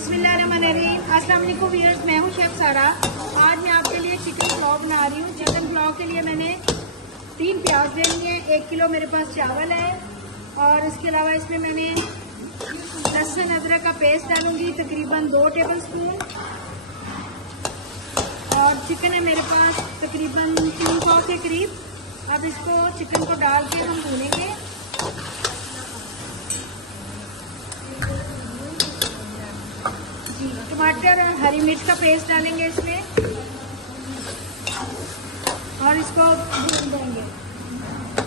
बिस्मिल्लाहिर्रहमानिर्रहीम। अस्सलाम वालेकुम व्यूअर्स, मैं हूँ शेफ सारा। आज मैं आपके लिए चिकन पुलाव बना रही हूँ। चिकन पुलाव के लिए मैंने 3 प्याज ले लिए, 1 किलो मेरे पास चावल है और इसके अलावा इसमें मैंने लहसुन अदरक का पेस्ट डालूंगी तकरीबन 2 टेबल स्पून। और चिकन है मेरे पास तकरीबन 3 पाव के करीब। अब इसको चिकन को डाल के हम भूनेंगे। टमाटर और हरी मिर्च का पेस्ट डालेंगे इसमें और इसको भून देंगे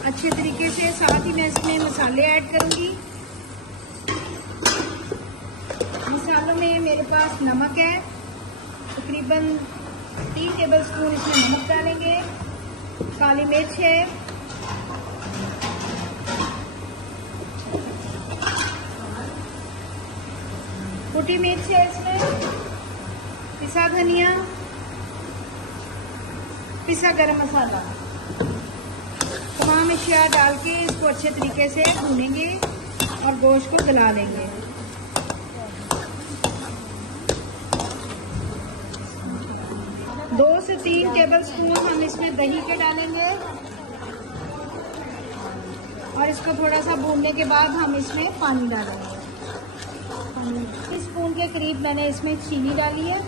अच्छे तरीके से। साथ ही मैं इसमें मसाले ऐड करूंगी। मसालों में मेरे पास नमक है तकरीबन 3 टेबल स्पून, इसमें नमक डालेंगे। काली मिर्च है, कुटी मिर्च है, इसमें पिसा धनिया, पिसा गरम मसाला, तमाम अशिया डाल के इसको अच्छे तरीके से भूनेंगे और गोश्त को गला लेंगे। दो से 3 टेबल स्पून हम इसमें दही के डालेंगे और इसको थोड़ा सा भूनने के बाद हम इसमें पानी डालेंगे। 1 स्पून के करीब मैंने इसमें चीनी डाली है।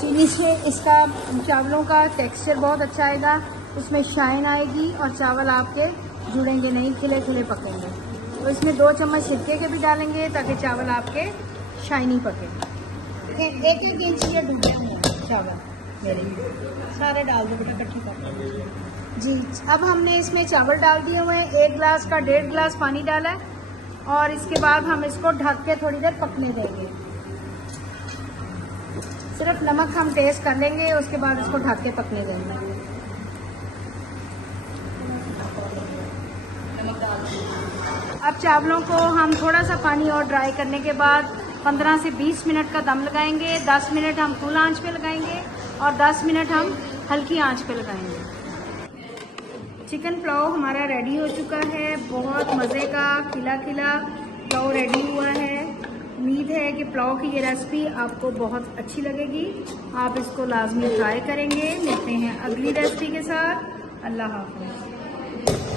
चीनी से इसका चावलों का टेक्सचर बहुत अच्छा आएगा, उसमें शाइन आएगी और चावल आपके जुड़ेंगे नहीं, खिले खिले पकेंगे। तो इसमें 2 चम्मच सिरके के भी डालेंगे ताकि चावल आपके शाइनी पके। एक इंच ये डूबे हुए चावल मेरे सारे डाल दो बेटा, इकट्ठी कर जी। अब हमने इसमें चावल डाल दिए हुए हैं। 1 गिलास का 1.5 गिलास पानी डाला है और इसके बाद हम इसको ढक के थोड़ी देर पकने देंगे। सिर्फ नमक हम टेस्ट कर लेंगे, उसके बाद इसको ढक के पकने देंगे। अब चावलों को हम थोड़ा सा पानी और ड्राई करने के बाद 15 से 20 मिनट का दम लगाएंगे। 10 मिनट हम फुल आंच पे लगाएंगे और 10 मिनट हम हल्की आंच पे लगाएंगे। चिकन पुलाव हमारा रेडी हो चुका है। बहुत मज़े का खिला खिला पुलाव रेडी हुआ है। उम्मीद है कि पुलाव की ये रेसिपी आपको बहुत अच्छी लगेगी। आप इसको लाजमी ट्राई करेंगे। मिलते हैं अगली रेसिपी के साथ। अल्लाह हाफ़िज़।